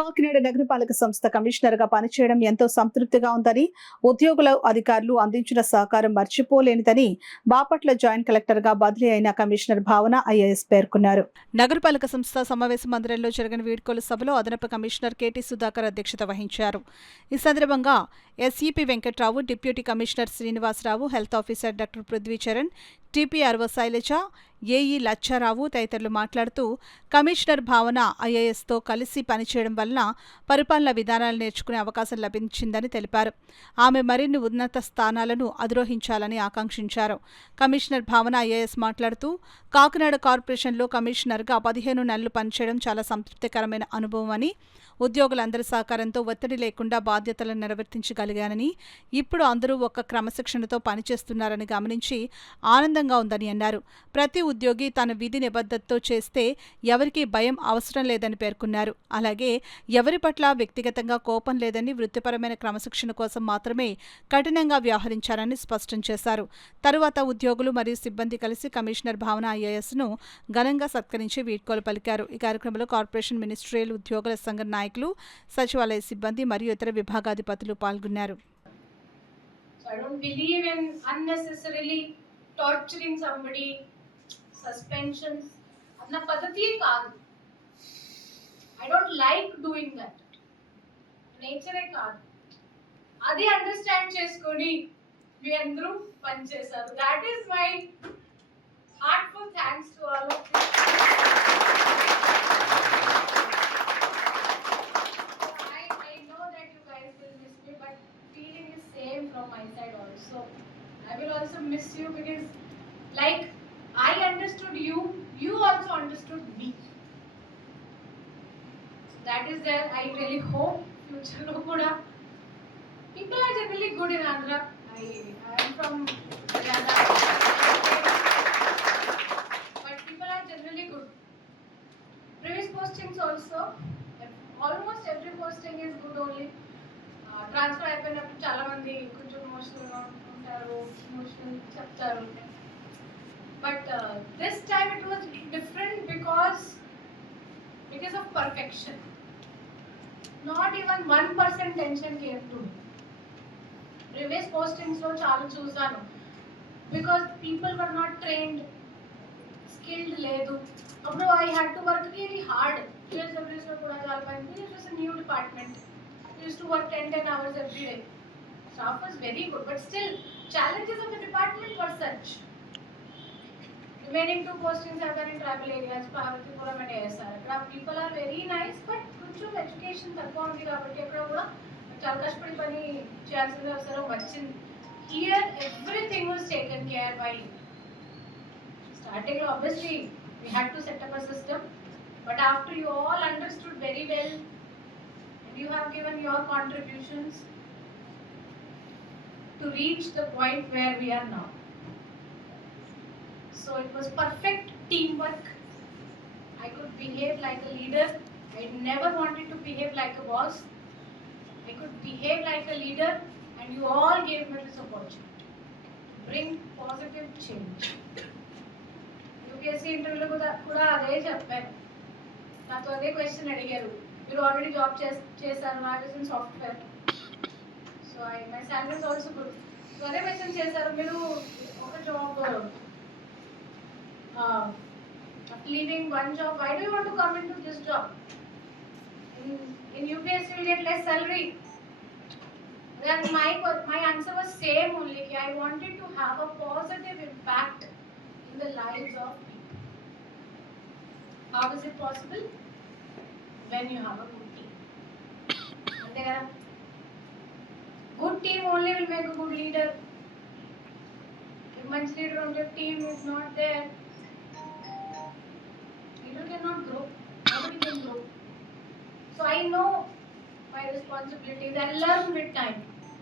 కాకినాడ నగరపాలక సంస్థ కమిషనర్ గా పనిచేయడం ఎంతో సంతృప్తిగా ఉందని, ఉద్యోగుల అధికారులు అందించిన సహకారం మర్చిపోలేనిదని బాపట్ల జాయింట్ కలెక్టర్ గా బదిలీ అయిన కమిషనర్ భావన ఐఏఎస్ పేర్కొన్నారు. నగరపాలక సంస్థ సమావేశ మందిరంలో జరిగిన వీడ్కోలు సభలో అదనపు కమిషనర్ కెటి సుధాకర్ అధ్యక్షత వహించారు. ఈ సందర్భంగా SEP Venkatrao, deputy commissioner Srinivasarao, health officer doctor Prithvicharan, TPRO Sailaja, AE Laccharao తదితరులు మాట్లాడుతూ కమిషనర్ భావన ఐఏఎస్తో కలిసి పనిచేయడం వలన పరిపాలన విధానాలు నేర్చుకునే అవకాశం లభించిందని తెలిపారు. ఆమె మరిన్ని ఉన్నత స్థానాలను అధిరోహించాలని ఆకాంక్షించారు. కమిషనర్ భావన ఐఏఎస్ మాట్లాడుతూ కాకినాడ కార్పొరేషన్లో కమిషనర్గా 15 నెలలు పనిచేయడం చాలా సంతృప్తికరమైన అనుభవమని, ఉద్యోగులందరి సహకారంతో ఒత్తిడి లేకుండా బాధ్యతలను నిర్వర్తించగలిగానని, ఇప్పుడు అందరూ ఒక క్రమశిక్షణతో పనిచేస్తున్నారని గమనించి ఆనందంగా ఉందని అన్నారు. ప్రతి ఉద్యోగి తన విధి నిబద్ధతతో చేస్తే ఎవరికీ భయం అవసరం లేదని పేర్కొన్నారు. అలాగే ఎవరి పట్ల వ్యక్తిగతంగా కోపం లేదని, వృత్తిపరమైన క్రమశిక్షణ కోసం మాత్రమే కఠినంగా వ్యవహరించారని స్పష్టం చేశారు. తరువాత ఉద్యోగులు మరియు సిబ్బంది కలిసి కమిషనర్ భావన ఐఏఎస్ను ఘనంగా సత్కరించి వీడ్కోలు పలికారు. ఈ కార్యక్రమంలో కార్పొరేషన్, మినిస్ట్రియల్ ఉద్యోగుల సంఘ నాయకులు, సచివాలయ సిబ్బంది మరియు ఇతర విభాగాధిపతులు పాల్గొన్నారు. torturing somebody, suspensions, adna paddhati kaadu. I don't like doing that. Nature e kaadu. Adi understand cheskoni we andaru pani chesaru. That is my heartful thanks to all of you. I know that you guys will miss me, but feeling is same from my side also. I will also miss you because like I understood you, you also understood me. So that is there. I really hope future lo kuda people are generally good in Andhra. I am from Haryana, but people are generally good. Previous postings also, almost every posting is good only. Transfer అయిపోయినప్పుడు చాలా మంది కొంచెం ఎమోషనల్గా ఉంటారు, ఎమోషనల్ చెప్తారు. But this time it was different because of perfection. Not even 1% tension came to me. Previous postings lo chalu chusanu because people were not trained, skilled ledu. Appudu I had to work really hard. USWS lo kuda chalu pani. It was a new department. I used to work 10 hours every day. Staff was very good, but still challenges of the department were such. Remaining 2 postings are in tribal areas, Parvatipuram and ASR. People are very nice, but కొంచెం ఎడ్యుకేషన్ తక్కువ ఉంది కాబట్టి అక్కడ కూడా చాలా కష్టపడి పని చేయాల్సిన అవసరం వచ్చింది. Here everything was taken care by. Starting obviously we had to set up a system, but after you all understood very well and you have given your contributions to reach the point where we are now. So it was perfect teamwork. I could behave like a leader. I never wanted to behave like a boss. I could behave like a leader, and you all gave me this opportunity to bring positive change. UPSC interview kuda ade chepparu. Nato ade question adigaru. You already job chesaru. I was in software. So my salary is also good. So ade question chesaru. Meeru oka job leaving one job, why do you want to come into this job? In UPSC you will get less salary. Then my answer was same only. I wanted to have a positive impact in the lives of people. How is it possible? When you have a good team. And there are good team only will make a good leader. If much leader on the team is not there, leader cannot grow. Nobody can grow. So I know my responsibilities. I learn with time.